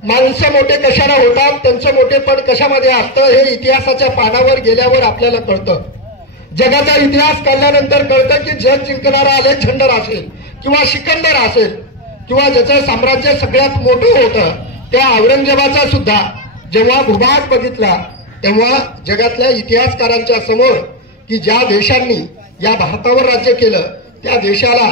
माणसं मोठे कशाला होतात, त्यांचं मोठेपण कशामध्ये असतं हे इतिहासाच्या पानावर गेल्यावर आपल्याला कळतं. जगाचा इतिहास काढल्यानंतर कळतं की जग जिंकणारा अलेक्झांडर असेल किंवा सिकंदर असेल किंवा ज्याचं साम्राज्य सगळ्यात मोठं होतं त्या औरंगजेबाचा सुद्धा जेव्हा भूभाग बघितला तेव्हा जगातल्या इतिहासकारांच्या समोर की ज्या देशांनी या भारतावर राज्य केलं त्या देशाला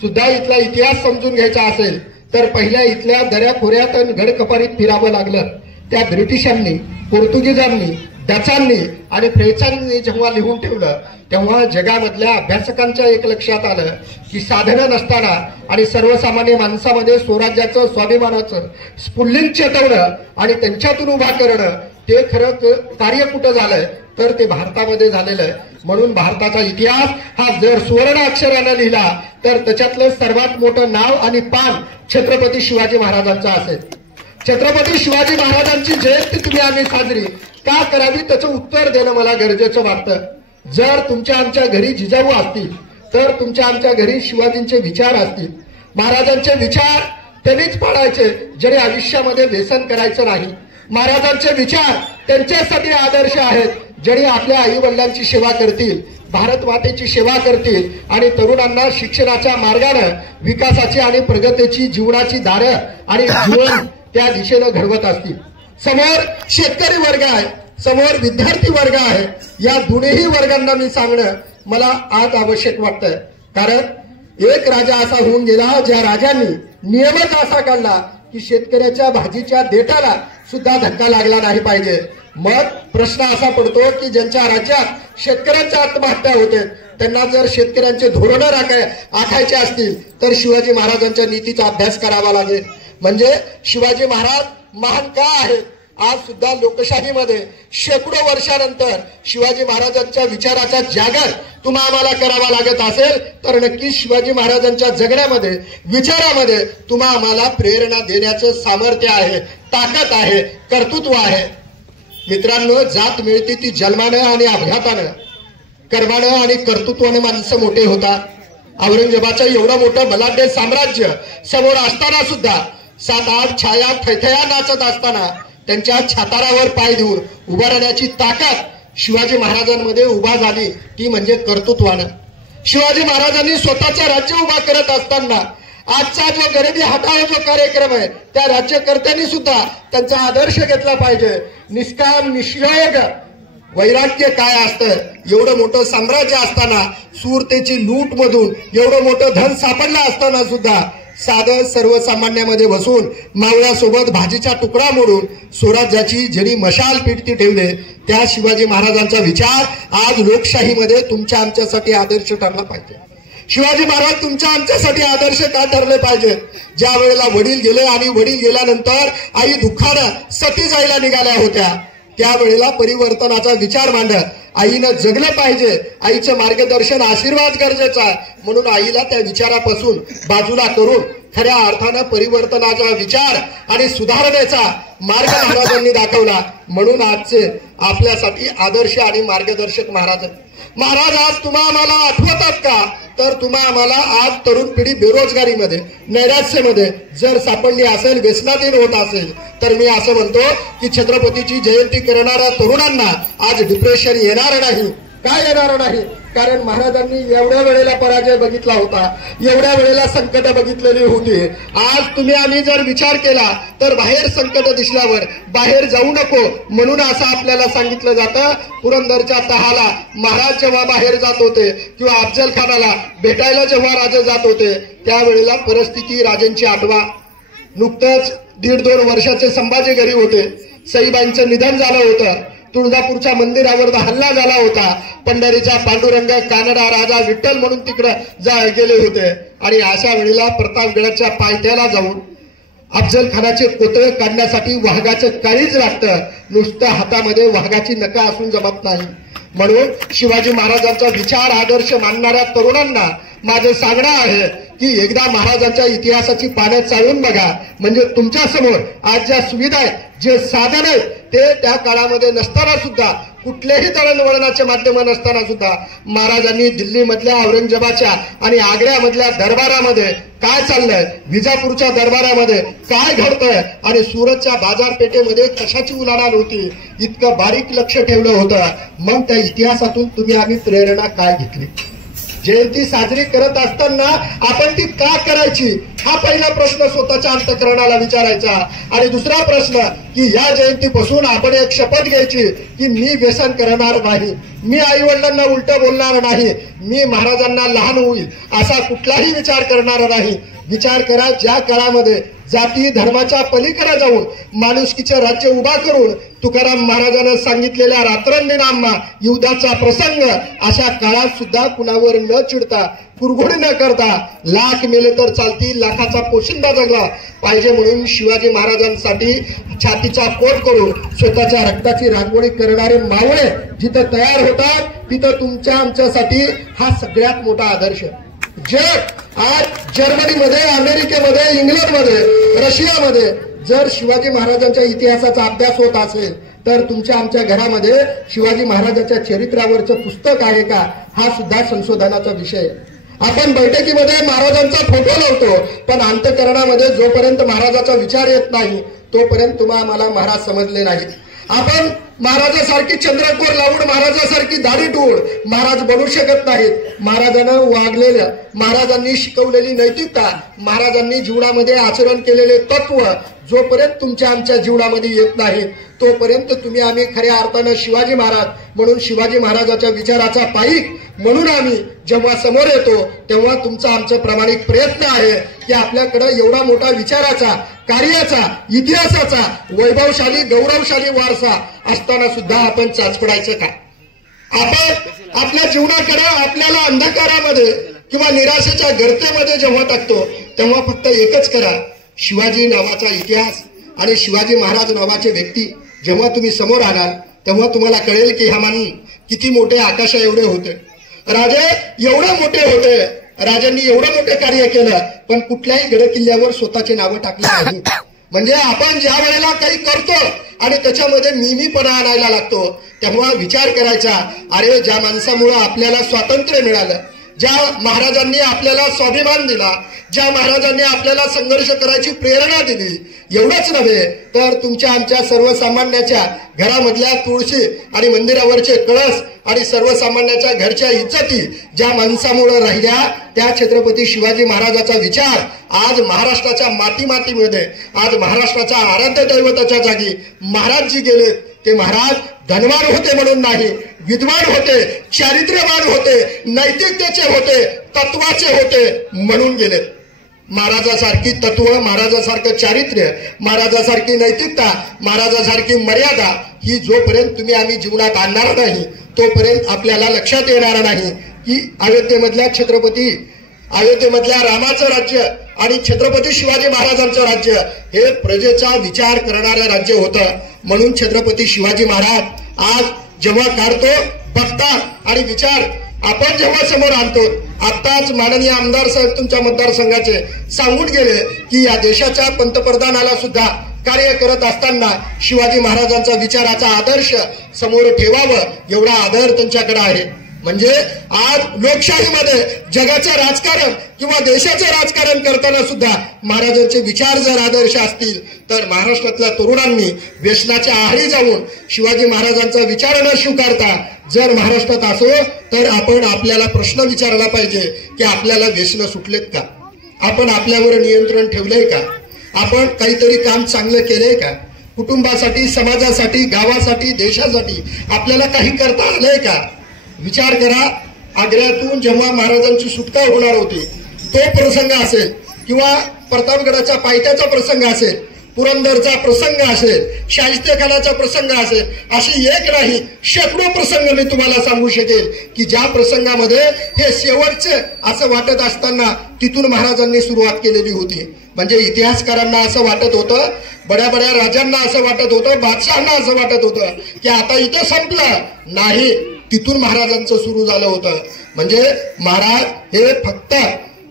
सुद्धा इथला इतिहास समजून घ्यायचा असेल तर पहिल्या इथल्या दऱ्याखोऱ्यात आणि गडकपारीत फिरावं लागलं. त्या ब्रिटिशांनी, पोर्तुगीजांनी, डचांनी आणि फ्रेंचांनी जेव्हा लिहून ठेवलं तेव्हा जगामधल्या अभ्यासकांच्या एक लक्षात आलं की साधनं नसताना आणि सर्वसामान्य माणसामध्ये स्वराज्याचं, स्वाभिमानाचं स्फुल्लिंग चेतवणं आणि त्यांच्यातून उभा करणं ते खरं कार्य कुठं झालंय तर ते भारतामध्ये झालेलं आहे. म्हणून भारताचा इतिहास हा जर सुवर्ण अक्षरानं लिहिला तर त्याच्यातलं सर्वात मोठं नाव आणि पान छत्रपती शिवाजी महाराजांचं असेल. छत्रपती शिवाजी महाराजांची जयंती तुम्ही आम्ही साजरी का करावी त्याचं उत्तर देणं मला गरजेचं वाटतं. जर तुमच्या आमच्या घरी जिजाऊ असतील तर तुमच्या आमच्या घरी शिवाजींचे विचार असतील. महाराजांचे विचार त्यांनीच पाळायचे ज्याने आयुष्यामध्ये व्यसन करायचं नाही. महाराजांचे विचार त्यांच्यासाठी आदर्श आहेत ज्याने आपल्या आई वडिलांची सेवा करतील, भारत मातेची सेवा करतील आणि तरुणांना शिक्षणाच्या मार्गाने विकासाची आणि प्रगतीची जीवनाची दारं आणि जीवन त्या दिशेने घडवत असतील. समोर शेतकरी वर्ग आहे, समोर विद्यार्थी वर्ग आहे. या दोन्ही वर्गांना मी सांगणं मला आज आवश्यक वाटतंय. कारण एक राजा असा होऊन गेला ज्या राजांनी नियमच असा काढला की शेतकऱ्याच्या भाजीच्या देठाला सुद्धा धक्का लागला नाही पाहिजे. मग प्रश्न असा पडतो की ज्यांच्या राज्यात शेतकऱ्यांच्या आत्महत्या होते त्यांना जर शेतकऱ्यांचे धोरणं आखायचे असतील तर शिवाजी महाराजांच्या नीतीचा अभ्यास करावा लागेल. म्हणजे शिवाजी महाराज महान का आहेत. आज सुद्धा लोकशाहीमध्ये शेकडो वर्षानंतर शिवाजी महाराजांच्या विचाराचा जागर तुम्हा आम्हाला करावा लागत असेल तर नक्कीच शिवाजी महाराजांच्या जगण्यामध्ये, विचारामध्ये तुम्हा आम्हाला प्रेरणा देण्याचं सामर्थ्य आहे, ताकद आहे, कर्तृत्व आहे. मित्रांनो, जात मिळते ती जन्मानं आणि अपघातानं, कर्मानं आणि कर्तृत्वाने माणसं मोठे होतात. औरंगजेबाचं एवढं मोठं बलाढ्य साम्राज्य समोर असताना सुद्धा 7-8 छाया थैथया नाचत असताना त्यांच्या छातारावर पाय देऊन उभा राहण्याची ताकद शिवाजी महाराजांमध्ये उभा झाली ती म्हणजे कर्तृत्वानं. शिवाजी महाराजांनी स्वतःचं राज्य उभा करत असताना आजचा जो गरिबी हटाव जो कार्यक्रम आहे त्या राज्यकर्त्यांनी सुद्धा त्यांचा आदर्श घेतला पाहिजे. निष्काम निष्योग वैराग्य काय असतं. एवढं मोठं साम्राज्य असताना सुरतेची लूट मधून एवढं मोठं धन सापडलं असताना सुद्धा साधं सर्वसामान्यामध्ये बसून मावळ्यासोबत भाजीचा तुकडा मोडून स्वराज्याची जरी मशाल पेटती ठेवले त्या शिवाजी महाराजांचा विचार आज लोकशाहीमध्ये तुमच्या आमच्यासाठी आदर्श ठरला पाहिजे. शिवाजी महाराज तुमच्या आमच्यासाठी आदर्श का ठरले पाहिजे. ज्या वेळेला वडील गेले आणि वडील गेल्यानंतर आई दुःखानं सती जायला निघाल्या होत्या त्यावेळेला परिवर्तनाचा विचार मांडत आईनं जगलं पाहिजे. आईचं मार्गदर्शन, आशीर्वाद गरजेचा आहे. म्हणून आईला त्या विचारापासून बाजूला करून खऱ्या अर्थानं परिवर्तनाचा विचार आणि सुधारणेचा मार्ग महाराजांनी दाखवला. म्हणून आजचे आपल्यासाठी आदर्श आणि मार्गदर्शक महाराज. महाराज आज तुम्हा आम्हाला आठवतात का तर तुम्हा आम्हाला आज तरुण पिढी बेरोजगारीमध्ये, नैराश्यामध्ये जर सापडली असेल, व्यसनाधीन होत असेल तर मी असं म्हणतो की छत्रपतीची जयंती करणाऱ्या तरुणांना आज डिप्रेशन येणार नाही. काय येणार नाही. कारण महाराजांनी एवढ्या वेळेला पराजय बघितला होता, एवढ्या वेळेला संकट बघितलेली होती. आज तुम्ही आम्ही जर विचार केला तर बाहेर संकट दिसल्यावर बाहेर जाऊ नको म्हणून असं आपल्याला सांगितलं जातं. पुरंदरच्या तहाला महाराज जेव्हा बाहेर जात होते किंवा अफजल खानाला भेटायला जेव्हा राजे जात होते त्यावेळेला परिस्थिती राजांची आठवा. नुकतंच 1.5-2 वर्षाचे संभाजी घरी होते. सईबाईंचं निधन झालं होतं. तुळजापूरच्या मंदिरावर हल्ला झाला होता. पंढरीचा पांडुरंग, कानडा राजा विठ्ठल म्हणून तिकडे गेले होते. आणि अशा वेळेला प्रतापगडाच्या पायथ्याला जाऊन अफजल खानाचे कोतळे काढण्यासाठी वाघाचं काळीज लागतं. नुसतं हातामध्ये वाघाची नखं असून जमत नाही. म्हणून शिवाजी महाराजांचा विचार आदर्श मानणाऱ्या तरुणांना माझं सांगणं आहे की एकदा महाराजांच्या इतिहासाची पानं चाळून बघा. म्हणजे तुमच्या समोर आज ज्या सुविधा आहेत, जे साधन आहेत, ते त्या काळामध्ये नसताना सुद्धा, कुठल्याही दळणवळणाचे माध्यम नसताना सुद्धा महाराजांनी दिल्लीमधल्या औरंगजेबाच्या आणि आग्र्यामधल्या दरबारामध्ये काय चाललंय, विजापूरच्या दरबारामध्ये काय घडतंय आणि सुरतच्या बाजारपेठेमध्ये कशाची उलाढाल होती, इतकं बारीक लक्ष ठेवलं होतं. मग त्या इतिहासातून तुम्ही आम्ही प्रेरणा काय घेतली? जयंती साजरी करत असताना आपण ती का करायची, हा पहिला प्रश्न स्वतःच्या अंतःकरणाला विचारायचा. आणि दुसरा प्रश्न की या जयंतीपासून आपण एक शपथ घ्यायची की मी व्यसन करणार नाही, मी आई वडिलांना उलट बोलणार नाही, मी महाराजांना लहान होईल असा कुठलाही विचार करणार नाही. विचार करा, ज्या काळामध्ये जाती धर्माच्या पलीकडे जाऊन माणुसकीचे राज्य उभा करून तुकाराम महाराजांना सांगितलेल्या रात्रंदिनांना युद्धाचा प्रसंग, अशा काळात सुद्धा कुणावर न चिडता, कुरघोडी न करता, लाख मेले तर चालतील, लाखाचा पोशिंदा जगला पाहिजे म्हणून शिवाजी महाराजांसाठी छातीचा कोट करून स्वतःच्या रक्ताची रांगोळी करणारे मावळे जिथं तयार होतात, तिथं तुमच्या आमच्यासाठी हा सगळ्यात मोठा आदर्श. जग आज जर्मनीमध्ये, अमेरिकेमध्ये, इंग्लंडमध्ये, रशियामध्ये जर शिवाजी महाराजांच्या इतिहासाचा अभ्यास होत असेल तर तुमच्या आमच्या घरामध्ये शिवाजी महाराजांच्या चरित्रावरचं पुस्तक आहे का, हा सुद्धा संशोधनाचा विषय. आपण बैठकीमध्ये महाराजांचा फोटो लावतो, पण अंतःकरणामध्ये जोपर्यंत महाराजाचा विचार येत नाही तोपर्यंत मला महाराज समजले नाही. आपण महाराजासारखी चंद्रकोर लावून, महाराजासारखी दाढी ठेवून महाराज बनू शकत नाहीत. महाराजांना वागलेलं, महाराजांनी शिकवलेली नैतिकता, महाराजांनी जीवनामध्ये आचरण केलेले तत्व जोपर्यंत तुमच्या आमच्या जीवनामध्ये येत नाही तोपर्यंत तुम्ही आम्ही खऱ्या अर्थानं शिवाजी महाराज म्हणून, शिवाजी महाराजाच्या विचाराचा पाईक म्हणून आम्ही जेव्हा समोर येतो तेव्हा तुमचा आमचा प्रामाणिक प्रयत्न आहे की आपल्याकडे एवढा मोठा विचाराचा, कार्याचा, इतिहासाचा, वैभवशाली, गौरवशाली वारसा असताना सुद्धा आपण चाचपडायचं का? आपण आपल्या जीवनाकडे आपल्याला अंधकारामध्ये किंवा निराशेच्या गर्तेमध्ये जेव्हा टाकतो तेव्हा फक्त एकच करा, शिवाजी नावाचा इतिहास आणि शिवाजी महाराज नावाचे व्यक्ती जेव्हा तुम्ही समोर आलाल तेव्हा तुम्हाला कळेल की ह्या माणूस किती मोठे आकाशा एवढे होते, राजे एवढे मोठे होते, राजांनी एवढं मोठे कार्य केलं पण कुठल्याही गडकिल्ल्यावर स्वतःचे नावं टाकले नाही. म्हणजे आपण ज्या वेळेला काही करतो आणि त्याच्यामध्ये मीपणा आणायला लागतो तेव्हा विचार करायचा, अरे ज्या माणसामुळे आपल्याला स्वातंत्र्य मिळालं, ज्या महाराजांनी आपल्याला स्वाभिमान दिला, ज्या महाराजांनी आपल्याला संघर्ष करायची प्रेरणा दिली, एवढंच नव्हे तर तुमच्या आमच्या सर्वसामान्याच्या घरामधल्या तुळशी आणि मंदिरावरचे कळस आणि सर्वसामान्याच्या घरच्या इज्जती ज्या माणसामुळे राहिल्या, त्या छत्रपती शिवाजी महाराजाचा विचार आज महाराष्ट्राच्या मातीमध्ये, आज महाराष्ट्राच्या आराध्य दैवताच्या जागी महाराज जी गेले ते महाराज धनवान होते म्हणून नाही, विद्वान होते, चारित्र्यवान होते, नैतिकतेचे होते, तत्वाचे होते म्हणून गेले. महाराजासारखी तत्व, महाराजासारखं चारित्र्य, महाराजासारखी नैतिकता, महाराजासारखी मर्यादा ही जोपर्यंत तुम्ही आम्ही जीवनात आणणार नाही तोपर्यंत आपल्याला लक्षात येणार नाही की अयोध्येमधल्या रामाचं राज्य आणि छत्रपती शिवाजी महाराजांचं राज्य हे प्रजेचा विचार करणारं राज्य होतं. म्हणून छत्रपती शिवाजी महाराज आज जेव्हा काढतो, बघतात आणि विचार आपण जेव्हा समोर आणतो, आताच माननीय आमदार साहेब तुमच्या मतदारसंघाचे सांगून गेले की या देशाच्या पंतप्रधानाला सुद्धा कार्य करत असताना शिवाजी महाराजांचा विचाराचा आदर्श समोर ठेवावं एवढा आदर त्यांच्याकडे आहे. म्हणजे आज लोकशाहीमध्ये जगाचं राजकारण किंवा देशाचं राजकारण करताना सुद्धा महाराजांचे विचार जर आदर्श असतील तर महाराष्ट्रातल्या तरुणांनी व्यसनाच्या आहारी जाऊन शिवाजी महाराजांचा विचार न स्वीकारता जर महाराष्ट्रात असो तर आपण आपल्याला प्रश्न विचारला पाहिजे की आपल्याला व्यसन सुटलेत का, आपण आपल्यावर नियंत्रण ठेवलंय का, आपण काहीतरी काम चांगलं केलंय का, कुटुंबासाठी, समाजासाठी, गावासाठी, देशासाठी आपल्याला काही करता आलंय का? विचार करा, आग्र्यातून जेव्हा महाराजांची सुटका होणार होती तो प्रसंग असेल किंवा प्रतापगडाच्या पायथ्याचा प्रसंग असेल, पुरंदरचा प्रसंग असेल, शाहिस्तेखानाचा प्रसंग असेल, अशी एक नाही शेकडो प्रसंग मी तुम्हाला सांगू शकेल की ज्या प्रसंगामध्ये हे शेवटचे असं वाटत असताना तिथून महाराजांनी सुरुवात केलेली होती. म्हणजे इतिहासकारांना असं वाटत होतं, बड्या बड्या राजांना असं वाटत होतं, बादशहांना असं वाटत होतं की आता इथं संपलं नाही, तिथून महाराजांचं सुरू झालं होतं. म्हणजे महाराज हे फक्त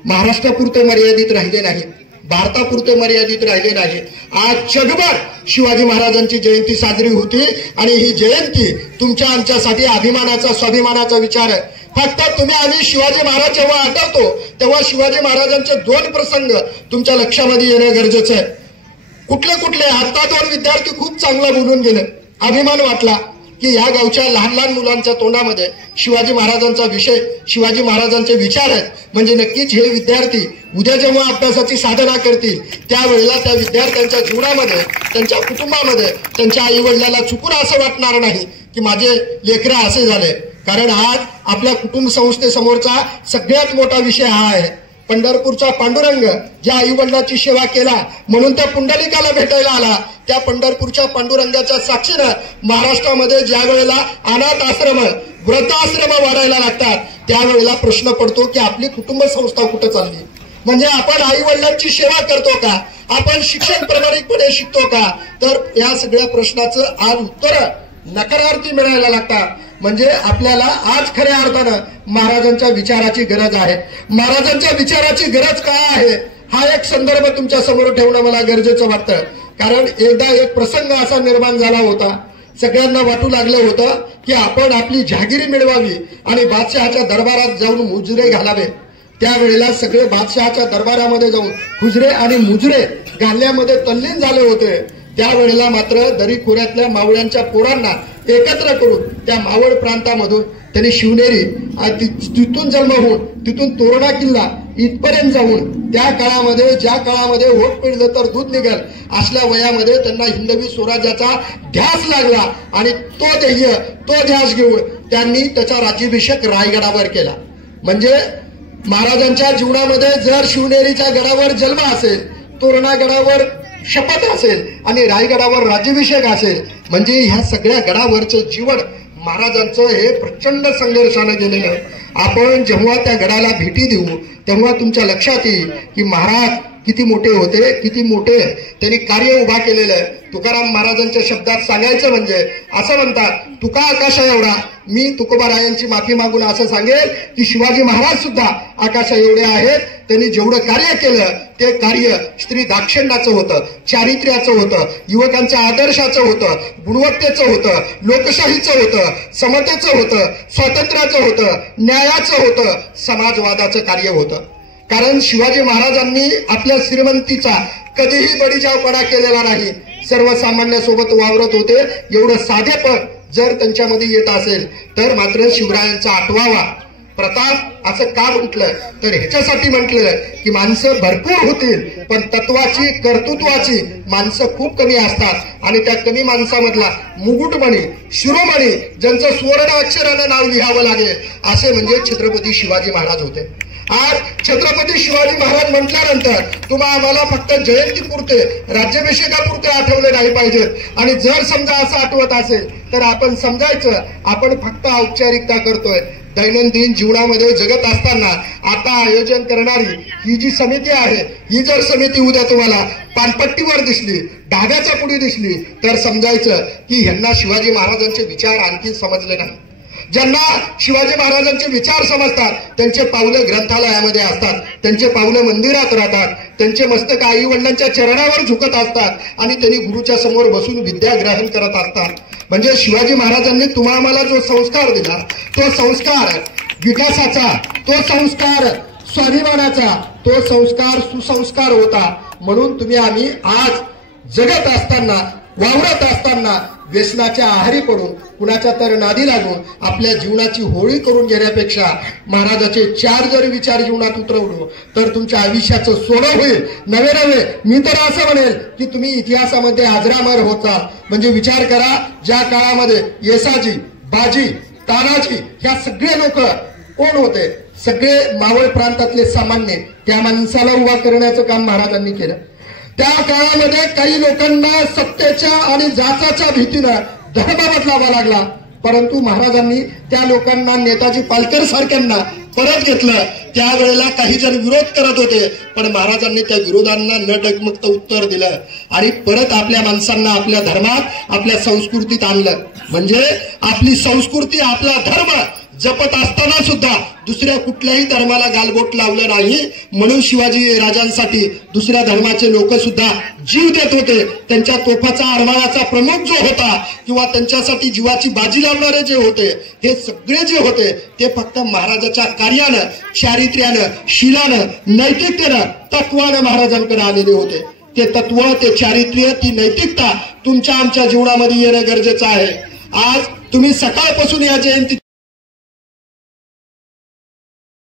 महाराष्ट्रापुरते मर्यादित राहिले नाही, भारतापुरते मर्यादित राहिले नाही. आज जगभर शिवाजी महाराजांची जयंती साजरी होती आणि ही जयंती तुमच्या आमच्यासाठी अभिमानाचा स्वाभिमानाचा विचार आहे. फक्त तुम्ही आम्ही शिवाजी महाराज जेव्हा आठवतो तेव्हा शिवाजी महाराजांचे 2 प्रसंग तुमच्या लक्षामध्ये येणं गरजेचं आहे. कुठले आता 2 विद्यार्थी खूप चांगलं बोलून गेले. अभिमान वाटला की या गावच्या लहान लहान मुलांच्या तोंडामध्ये शिवाजी महाराजांचा विषय, शिवाजी महाराजांचे विचार आहेत. म्हणजे नक्कीच हे विद्यार्थी उद्या जेव्हा अभ्यासाची साधना करतील त्यावेळेला त्या विद्यार्थ्यांच्या जीवनामध्ये, त्यांच्या कुटुंबामध्ये, त्यांच्या आई वडिलांना चुकून असं वाटणार नाही की माझे लेकरं असे झाले. कारण आज आपल्या कुटुंब संस्थेसमोरचा सगळ्यात मोठा विषय हा आहे. पंढरपूरचा पांडुरंग ज्या आई वडिलांची सेवा केला म्हणून त्या पुंडलिकाला भेटायला आला, त्या पंढरपूरच्या पांडुरंगाच्या साक्षीनं महाराष्ट्रामध्ये ज्या वेळेला अनाथ आश्रम, वृद्धाश्रम वाढायला लागतात त्यावेळेला प्रश्न पडतो की आपली कुटुंब संस्था कुठं चालली. म्हणजे आपण आई वडिलांची सेवा करतो का, आपण शिक्षण प्रामाणिकपणे शिकतो का. तर या सगळ्या प्रश्नाचं आज उत्तर नकारार्थी मिळायला लागतात. म्हणजे आपल्याला आज खऱ्या अर्थानं महाराजांच्या विचाराची गरज आहे. महाराजांच्या विचाराची गरज काय आहे हा एक संदर्भ तुमच्या समोर ठेवणं मला गरजेचं वाटतं. कारण एकदा एक प्रसंग असा निर्माण झाला होता, सगळ्यांना वाटू लागलं होतं की आपण आपली जहागिरी मिळवावी आणि बादशहाच्या दरबारात जाऊन मुजरे घालावे. त्यावेळेला सगळे बादशहाच्या दरबारामध्ये जाऊन हुजरे आणि मुजरे घालण्यामध्ये तल्लीन झाले होते. त्यावेळेला मात्र दरी खोऱ्यातल्या मावळ्यांच्या पोरांना एकत्र करून त्या मावळ प्रांतामधून त्यांनी शिवनेरी, तिथून जन्म होऊन तिथून तोरणा किल्ला इथपर्यंत जाऊन त्या काळामध्ये, ज्या काळामध्ये होत पिळलं तर दूध निघेल असल्या वयामध्ये त्यांना हिंदवी स्वराज्याचा ध्यास लागला आणि तो ध्यास घेऊन त्यांनी त्याचा राज्याभिषेक रायगडावर केला. म्हणजे महाराजांच्या जीवनामध्ये जर शिवनेरीच्या गडावर जन्म असेल, तोरणा गडावर शपथ असेल आणि रायगडावर राज्याभिषेक असेल, म्हणजे ह्या सगळ्या गडावरचं जीवन महाराजांचं हे प्रचंड संघर्षानं गेलेलं. आपण जेव्हा त्या गडाला भेटी देऊ तेव्हा तुमच्या लक्षात येईल की महाराज किती मोठे होते, किती मोठे त्यांनी कार्य उभा केलेलं आहे. तुकाराम महाराजांच्या शब्दात सांगायचं म्हणजे असं म्हणतात, तुका आकाशा एवढा. मी तुकोबारायांची माफी मागून असं सांगेल की शिवाजी महाराज सुद्धा आकाशा एवढे आहेत. त्यांनी जेवढं कार्य केलं ते कार्य स्त्री दाक्षिण्याचं होतं, चारित्र्याचं होतं, युवकांच्या आदर्शाचं होतं, गुणवत्तेचं होतं, लोकशाहीचं होतं, समतेचं होतं, स्वातंत्र्याचं होतं, न्यायाचं होतं, समाजवादाचं कार्य होतं. कारण शिवाजी महाराजांनी आपल्या श्रीमंतीचा कधीही बडीजावपणा केलेला नाही. सर्वसामान्यासोबत वावरत होते. एवढं साधेपण जर त्यांच्यामध्ये येत असेल तर मात्र शिवरायांचा आठवावा प्रताप असं का म्हटलं तर ह्याच्यासाठी म्हटलं की माणसं भरपूर होतील पण तत्वाची, कर्तृत्वाची माणसं खूप कमी असतात आणि त्या कमी माणसामधला मुकुटमणी, शिरोमणी, ज्यांचं सुवर्ण अक्षरानं नाव लिहावं लागेल असे म्हणजे छत्रपती शिवाजी महाराज होते. आज छत्रपती शिवाजी महाराज म्हटल्यानंतर तुम्हा आम्हाला फक्त जयंतीपुरते, राज्याभिषेकापुरते आठवले नाही पाहिजेत. आणि जर समजा असं आठवत असेल तर आपण समजायचं आपण फक्त औपचारिकता करतोय. दैनंदिन जीवनामध्ये जगत असताना आता आयोजन करणारी ही जी समिती आहे, ही जर समिती उद्या तुम्हाला पानपट्टीवर दिसली, डाव्याच्या पुढे दिसली तर समजायचं की ह्यांना शिवाजी महाराजांचे विचार आणखी समजले नाही. ज्यांना शिवाजी महाराजांचे विचार समजतात त्यांचे पावलं ग्रंथालयामध्ये असतात, त्यांचे पावलं मंदिरात राहतात, त्यांचे मस्तक आई वडिलांच्या चरणावर झुकत असतात आणि त्यांनी गुरुच्या समोर बसून विद्या ग्रहण करत असतात. म्हणजे शिवाजी महाराजांनी तुम्हा आम्हाला जो संस्कार दिला तो संस्कार विकासाचा, तो संस्कार स्वाभिमानाचा, तो संस्कार सुसंस्कार होता. म्हणून तुम्ही आम्ही आज जगत असताना, वावरत असताना व्यसनाच्या आहारी पडून, कुणाच्या तर नादी लागून आपल्या जीवनाची होळी करून घेण्यापेक्षा महाराजाचे 4 जरी विचार जीवनात उतरवलो तर तुमच्या आयुष्याचं सोनं होईल. नवे मी तर असं म्हणेल की तुम्ही इतिहासामध्ये अजरामर होता. म्हणजे विचार करा, ज्या काळामध्ये येसाजी, बाजी, तानाजी ह्या सगळे लोक कोण होते? सगळे मावळ प्रांतातले सामान्य. त्या माणसाला उभा करण्याचं काम महाराजांनी केलं. त्या काळामध्ये काही लोकांना सत्तेच्या आणि जाचाच्या भीतीनं धर्म बदलावा लागला, परंतु महाराजांनी त्या लोकांना नेताजी पालकर सारख्यांना परत घेतलं. त्यावेळेला काही जण विरोध करत होते पण महाराजांनी त्या विरोधांना न डगमगता उत्तर दिलं आणि परत आपल्या माणसांना आपल्या धर्मात, आपल्या संस्कृतीत आणलं. म्हणजे आपली संस्कृती, आपला धर्म जपत असताना सुद्धा दुसऱ्या कुठल्याही धर्माला गालबोट लावलं नाही, म्हणून शिवाजी राजांसाठी दुसऱ्या धर्माचे लोक सुद्धा जीव देत होते. त्यांच्या तोफाचा आरमाराचा प्रमुख जो होता किंवा त्यांच्यासाठी जीवाची बाजी लावणारे जे होते, हे सगळे जे होते ते फक्त महाराजाच्या कार्यानं, चारित्र्यानं, शीलानं, नैतिकतेनं, तत्वानं महाराजांकडे आलेले होते. ते तत्व, ते चारित्र्य, ती नैतिकता तुमच्या आमच्या जीवनामध्ये येणं गरजेचं आहे. आज तुम्ही सकाळपासून या जयंती